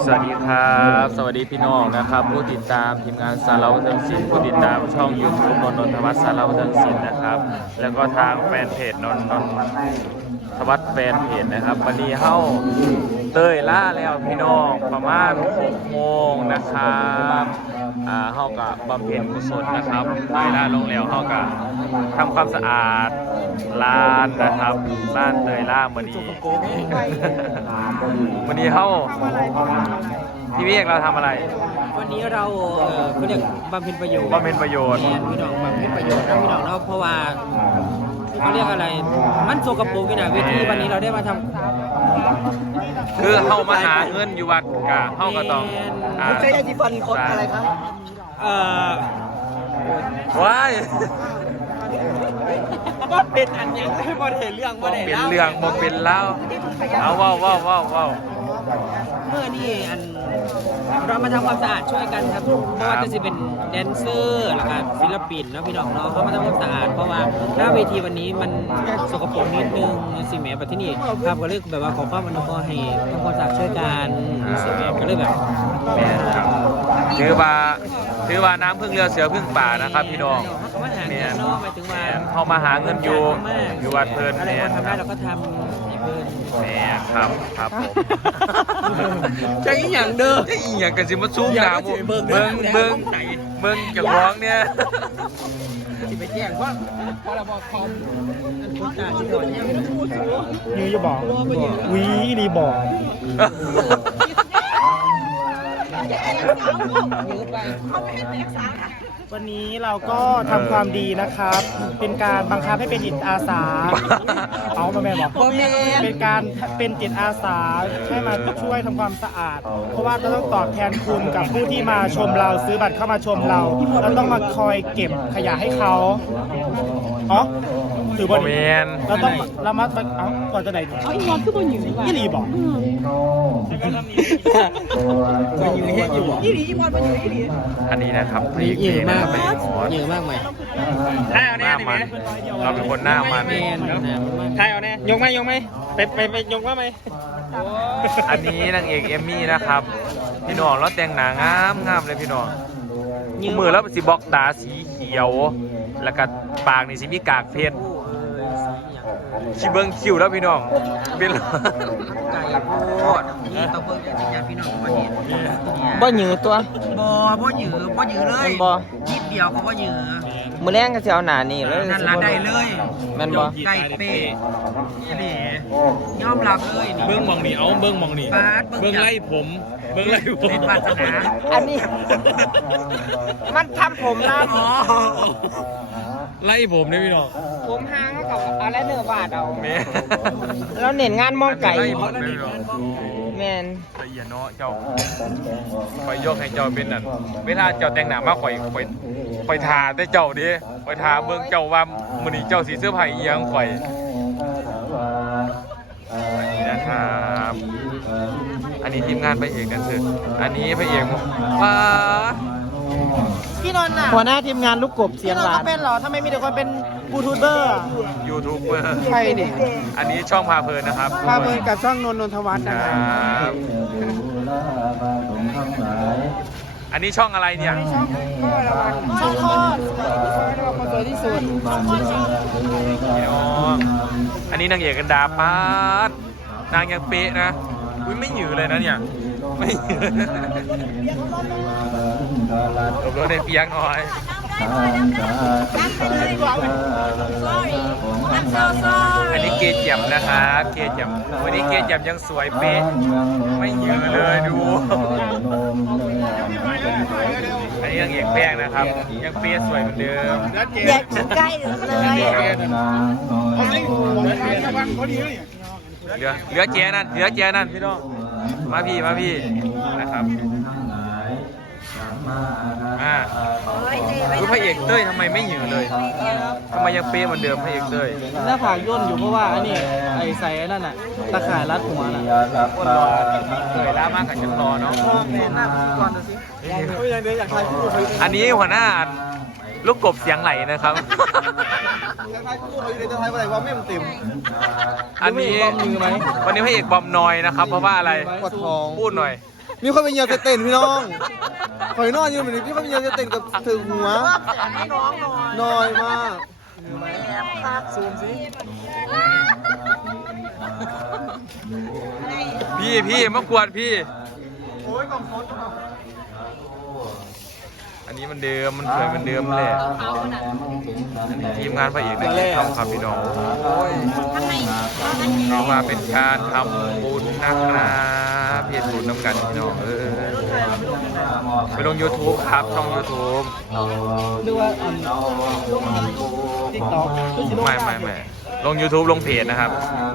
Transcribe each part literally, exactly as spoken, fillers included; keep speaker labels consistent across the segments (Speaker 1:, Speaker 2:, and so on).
Speaker 1: สวัสดีครับสวัสดีพี่น้องนะครับผู้ติดตามทีมงานสารวัตรศิลป์ผู้ติดตามช่อง ยูทูบ นนทวัฒน์สารวัตรศิลป์นะครับแล้วก็ทางแฟนเพจนนนทวัฒน์แฟนเพจนะครับวันนี้เข้าเต้ยล่าแล้วพี่น้องประมาณหกโมงนะครับอ่าเข้ากับบำเพ็ญกุศลนะครับเต้ยล่าลงแล้วเข้ากับทำความสะอาดร้านนะครับร้านเต้ยล่าวันนี้ วันนี้เข้าพี่เวียกเราทำอะไร
Speaker 2: วันนี้เราเอ่อเขาเรียกบำเพ็ญประโยชน์
Speaker 1: บำเพ็ญประโยชน์
Speaker 2: พี่น้องบำเพ็ญประโยชน์นะพี่น้องเนาะเพราะว่าเขาเรียกอะไรมันโสกโปรกนะเวทีวันนี้เราได้มาทำ
Speaker 1: คือเข้ามาหาเงินอยู่วัดกะเข้าก็ต้อง
Speaker 2: ใช้ยาสีฟันคนอะไรครับเอ่อ
Speaker 1: ว้าย
Speaker 2: ก็เป็นอันยังไม่พอเห็นเรื่อง
Speaker 1: บ่เป็นเรื่องบ่เป็นเล่าเอาว้าวว้าวว้าวว้าว
Speaker 2: เมื่อนี่อันเรามาทำความสะอาดช่วยกันครับเพราะว่าจะเป็นแดนเซอร์แล้วก็ศิลปินนะพี่น้องเนาะเขามาทำความสะอาดเพราะว่าหน้าเวทีวันนี้มันสกปรกนิดนึงสิแม่ปัจจุบันครับก็เลยแบบว่าขอความอนุเคราะห์ให้ทำความสะอาดช่วยกันสิแม่ก็เลยแบบ
Speaker 1: แม่ครับถือว่าถือว่าน้ำพึ่งเรือเสือพึ่งป่านะครับพี่น้อง
Speaker 2: แม่เนาะหมายถึงว่า
Speaker 1: เข้ามาหาเงินอยู่อยู่วัดเพลิน
Speaker 2: อะไร
Speaker 1: แม่
Speaker 2: ทำได้เราก็ทำ
Speaker 1: แม่ครับครับผม
Speaker 2: จะอีหยังเด้อ
Speaker 1: จะอีหยังกันสิมาซูมดาวเบิ่งเบิ่งเบิ่งเบิ่งจากร้องเนี่ย
Speaker 2: ที่ไปแจ้งว่าพรบคอมนั่นคนจ่ายที่ก่อนเนี่ย
Speaker 3: ยื้อจะบอกวีรีบอกวันนี้เราก็ทำความดีนะครับ เป็นการบังคับให้เป็นจิตอาสาเอามาแม่บอกเป็นการเป็นจิตอาสาให้มาช่วยทำความสะอาดเพราะว่าเราต้องตอบแทนคุณกับผู้ที่มาชมเราซื้อบัตรเข้ามาชมเราเราต้องมาคอยเก็บขยะให้เขาอ๋อถือบริเวณเราต้องเรามาเอาก่อนจะไหนอ๋ออีกวันคือบนอยู่ยี่หลีบอก
Speaker 2: มันอยู่แค่อยู่บอกยี่หลีอีกวันมันอยู่ยี่หลี
Speaker 1: อันนี้นะครับพริก
Speaker 2: เยอะมากไหมเยอะมากไหม
Speaker 1: หน้ามันเราเป็นคนหน้ามัน
Speaker 2: ใช่เอาแน่ยกไหมยกไหมไปไปไปยกว่าไหม
Speaker 1: อันนี้นางเอกเอมมี่นะครับพี่น้องแล้วแต่งหน้างามงามเลยพี่น้องมือแล้วสีบอกตาสีเขียวแล้วก็ปากนี่สีมีกากเพชรชิเบิ้งคิวแล้วพี่น้องเป็น
Speaker 2: ไก่โคตรนี่ตัวเบิ้งเนี่ยญาติพี่น้องมาเห็นบ่หยือตัวบ่บ่หยือบ่หยือเลยบ่นิดเดียวเขาบ่หยือมื้อแรงก็สิเอาหน้านี่เลยนั่นละได้เลยแม่นบ่ไก่เป้นี่ยอมรับเลยนี่
Speaker 1: เบิ้งมองนี่เอาเบิ้งมองนี่เบิ้งไล่ผมเบิ้งไล่ผม
Speaker 2: เป็นวาสนาอันนี้มันทำผมนะอ๋อ
Speaker 1: ไล่ผมเนี่ยพี่น้อง
Speaker 2: ผมห่างกับอะไรเนื้อบาดเอาแล้วเน้นงานมองไก่แมน
Speaker 1: ละเอียดเนาะเจ้าไปยกให้เจ้าเป็นนั่นเวลาเจ้าแต่งหน้ามาข่อยข่อยข่อยทาแต่เจ้าดิข่อยทาเบิ่งเจ้าว่ามื้อนี้เจ้าสีเสื้อผ้าอีหยังข่อยนี่นะครับอันนี้ทีมงานพระเอกกันคืออันนี้พระเอกป้า
Speaker 2: พี่นนท์น่ะหัวหน้าทีมงานลูกกบเสียงหวานเป็นหรอทำไมมีแต่คนเป็นยูทูบเบอร์
Speaker 1: ยูทูบเบอร์
Speaker 2: ใครดิ
Speaker 1: อันนี้ช่องพาเพลินนะครับ
Speaker 2: พาเพลินกับช่องนนทวัฒน์นะครับ
Speaker 1: อันนี้ช่องอะไรเนี่ย
Speaker 2: ช่องคอดคนสวยที่สุด
Speaker 1: อันนี้นางเอกกันดาป้านางยังเป๊ะนะอุ้ยไม่หยือเลยนะเนี่ยไม่หยือหลบรถในเปียกหน่อยอันนี้เกจแจ่มนะครับเกจแจ่มวันนี้เกจแจ่มยังสวยเป๊ะไม่หยือเลยดูอันนี้ยังเอกแป้งนะครับยังเป๊ะสวยเหมือนเดิม
Speaker 2: อยากใกล้เลย
Speaker 1: เหลือเหลือเจ๊นั่นเหลือเจ๊นั่นพี่น้องมาพี่มาพี่นะครับอ่าคือพระเอกเต้ยทำไมไม่หยือเลยทำไมยังเป๊ะเหมือนเดิมพระเอกเต้ย
Speaker 3: หน้าผากย่นอยู่เพราะว่าอันนี้ไอ้ใส่นั่นน่ะตะข่ายรัดหัวน่ะ
Speaker 1: คนรอเต้ยล้ามากกับฉันรอเนาะอันนี้หัวหน้าลูกกบเสียงไหลนะครับอันนี้วันนี้พระเอกบอมนอยนะครับเพราะว่าอะไรพูดหน่อย
Speaker 4: มีคนเป็นเหยียบเต้นพี่น้องคอยนอนอยู่แบบนี้พี่คนเป็นเหยียบเต้นกับถึงหัวน้อยมากซูมสิ
Speaker 1: พี่พี่มากวดพี่
Speaker 4: โอ้ยกล่องโฟน
Speaker 1: อันนี้มันเดิมมันสวยมันเดิมแหละอันนี้ทีมงานพระเอกได้ทำครับพี่น้องโอ้ยเรามาเป็นการทำบุญนะครับเพจบุญน้ำกันพี่น้องเออไปลง YouTube ครับช่อง YouTube
Speaker 3: ดูว่าอันติ๊กต็อก
Speaker 1: ไม่ไม่ไม่ลง YouTube ลงเพจนะครับ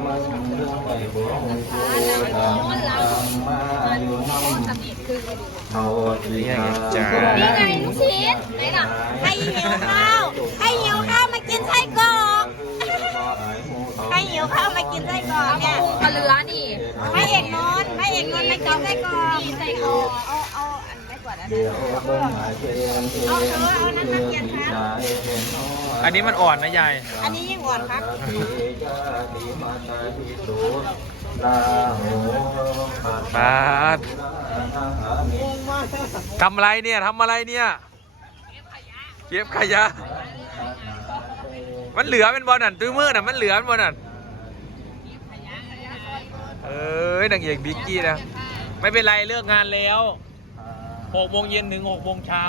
Speaker 1: นี่ไงจ้า
Speaker 5: นี่ไงลูกชิ้นไหนล่ะให้หิวข้าวให้หิวข้าวมากินไส้กรอกให้หิวข้าวมากินไส้กรอกเนี่ยกระเลือนี่ไม่เอกนนท์ไม่เอกนนท์มากินไส้กรอกไส้กรอกเอาเอาอันไม่กว่านั้นเอาเธอเอานั้นมาเกียนครับ
Speaker 1: อันนี้มันอ่อนนะยาย
Speaker 5: อันนี้ยิ่งอ่อนครับ
Speaker 1: ปาดทำอะไรเนี่ยทำอะไรเนี่ยเก็บขยะมันเหลือเป็นบอลนั่นตื้อมือน่ะมันเหลือเป็นบอลนั่นเอ้ยนางเอกบิ๊กกี้นะไม่เป็นไรเลิกงานแล้วหกโมงเย็นถึงหกโมงเช้า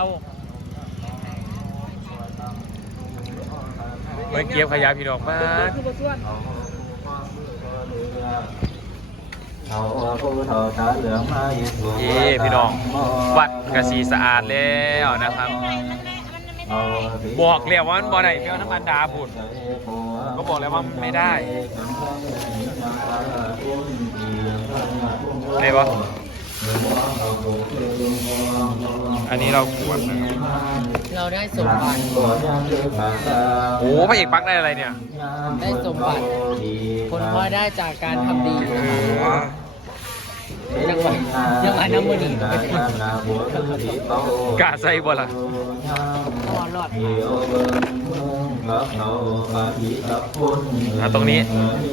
Speaker 1: เมื่อเก็บขยะพี่น้องมาเย่พี่น้องวัดกระสีสะอาดแล้วนะครับบอกแล้วว่ามันบ่ได้เพี้ยวน้ำมันดาบุญก็บอกแล้วว่าไม่ได้ได้ปะอันนี้เราขวดนะครับ
Speaker 2: เราได้สมบัติ
Speaker 1: โอ้พระเอกปักได้อะไรเนี่ย
Speaker 2: ได้สมบัติคนพ่อได้จากการทำดี
Speaker 1: เออ
Speaker 2: จังหวะจังหวะน้ำมันดีไม่ใช่
Speaker 1: กาใส่บ่ล่ะ
Speaker 2: พอรอด
Speaker 1: อ่ะตรงนี้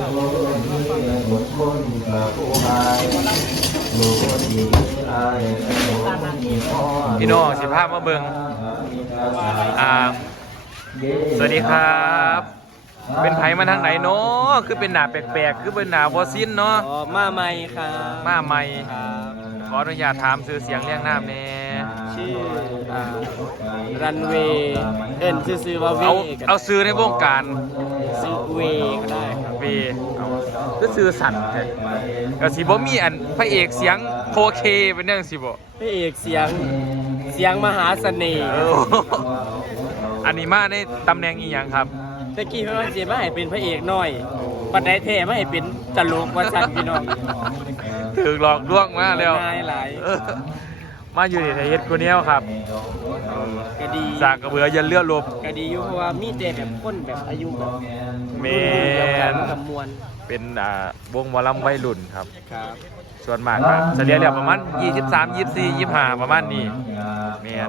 Speaker 1: พี่น้องสิภาพมาเบิงอ่าสวัสดีครับ เป็นไผมาทางไหนเนาะคือเป็นหนาแปลกๆคือเป็นหนาบอซินเนาะ
Speaker 2: อ๋อมาใหม่ครับ
Speaker 1: มาใหม่ขออนุญาตถามซื้อเสียงเรียงนามแน่
Speaker 2: ชื่ออ่ารันเวย์เอินซื้อๆว่าเว
Speaker 1: เอา
Speaker 2: ย์ก็
Speaker 1: เอาซื้อในวงการ
Speaker 2: ซื้อเวย์ก็ได้ครับ
Speaker 1: เวเอาก็ซื้อสั่นแท้ก็สิบ่มีอันพระเอกเสียงโคเคเป็นเรื่องสิบ่
Speaker 2: พระเอกเสียงเสียงมหาเสน่ห์
Speaker 1: เอออันนี้มาในตำแหน่งอีหยังครับ
Speaker 2: ตะกี้พระวันเสียมาให้เป็นพระเอกน้อยปัดไดแท้มาให้เป็นตลกว่าสั่นพี่น้อง
Speaker 1: ถึงหลอกลวงมาแล้ว
Speaker 2: นายหลาย
Speaker 1: เออมาอยู่ในไทยเฮ็ดกูเนี้ยครับ
Speaker 2: ก็ดี
Speaker 1: สากกระเบือยันเลือดลบ
Speaker 2: ก็ดีอยู่เพราะว่ามีแต่แบบคนแบบอายุแบบ
Speaker 1: เม
Speaker 2: เดียวกัน
Speaker 1: น
Speaker 2: กับมวล
Speaker 1: เป็นอ่าวงหมอลำวัยรุ่นครับ
Speaker 2: ครับ
Speaker 1: ส่วนมากครับเฉลี่ยแล้วประมาณยี่สิบสาม ยี่สิบสี่ ยี่สิบห้าประมาณนี้เมน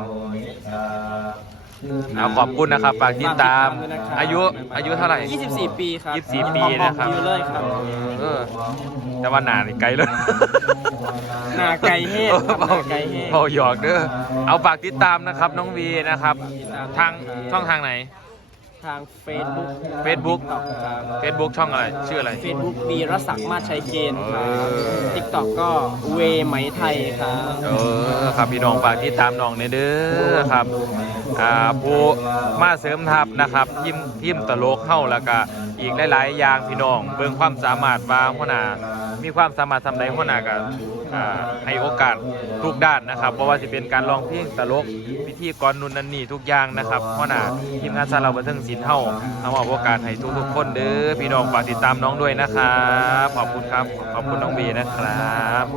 Speaker 1: เอาขอบคุณนะครับฝากติดตาม อายุอายุเท่าไหร่
Speaker 2: ยี่สิบสี่ปีครับ
Speaker 1: ยี่สิบสี่ปีนะครับ
Speaker 2: อยู่เลยครับ
Speaker 1: เออแต่ว่าหนานี่ไกลเลย
Speaker 2: หน้าไก่เฮ็ด
Speaker 1: เออ
Speaker 2: ห
Speaker 1: เบา
Speaker 2: น้าไก่เฮ็ด
Speaker 1: เบาหยอกเด้อเอาฝากติดตามนะครับน้องวีนะครับ
Speaker 2: ติดตาม
Speaker 1: ทางช่องทางไหน
Speaker 2: ทาง Facebook
Speaker 1: Facebook
Speaker 2: TikTok ครับ
Speaker 1: Facebook ช่องอะไรชื่ออะไร
Speaker 2: Facebook วีรศักดิ์มาศชัยเกณฑ์ครับ
Speaker 1: เออ
Speaker 2: TikTok ก็เวไหมไทยครับ
Speaker 1: เออครับพี่น้องฝากติดตามน้องในเด้อครับอ่าผู้มาเสริมทัพนะครับทีมทีมตลกเข้าแล้วก็อีกหลายๆอย่างพี่น้องเบิ่งความสามารถบางหัวหน้ามีความสามารถทำใดหัวหน้าก็อ่าให้โอกาสทุกด้านนะครับเพราะว่าสิเป็นการร้องเพลงตลกพิธีกรนุ่นนั่นนี่ทุกอย่างนะครับหัวหน้าทีมงานสารบันเทิงศิลป์เฮาเอามอบโอกาสให้ทุกๆคนเด้อพี่น้องฝากติดตามน้องด้วยนะครับขอบคุณครับขอบคุณน้องเบนะครับ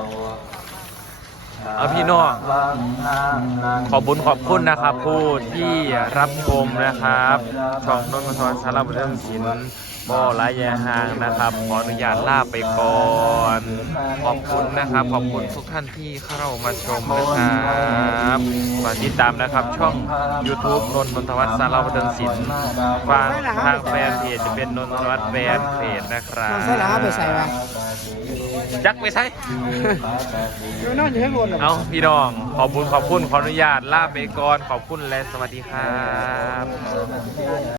Speaker 1: เอาพี่น้องขอบคุญขอบคุณนะครับผู้ที่รับชมนะครับช่องนนทวัฒน์สารบันเทิงศิลป์บ่หลายแย่ห่างนะครับขออนุญาตลาไปก่อนขอบคุณนะครับขอบคุณทุกท่านที่เข้ามาชมนะครับฝากติดตามนะครับช่อง YouTube นนทวัฒน์สารบันเทิงศิลป์ฝากทางแฟนเพจจะเป็นนนทวัฒน์แฟนเพจนะครับ
Speaker 3: ใช่แล้วไปใส่ไหม
Speaker 1: จักไปใช่
Speaker 3: นอนอยู่ข้างบน
Speaker 1: เอาพี่น้องขอบคุณขอบคุณขออนุญาตลาไปก่อนขอบคุณและสวัสดีครับ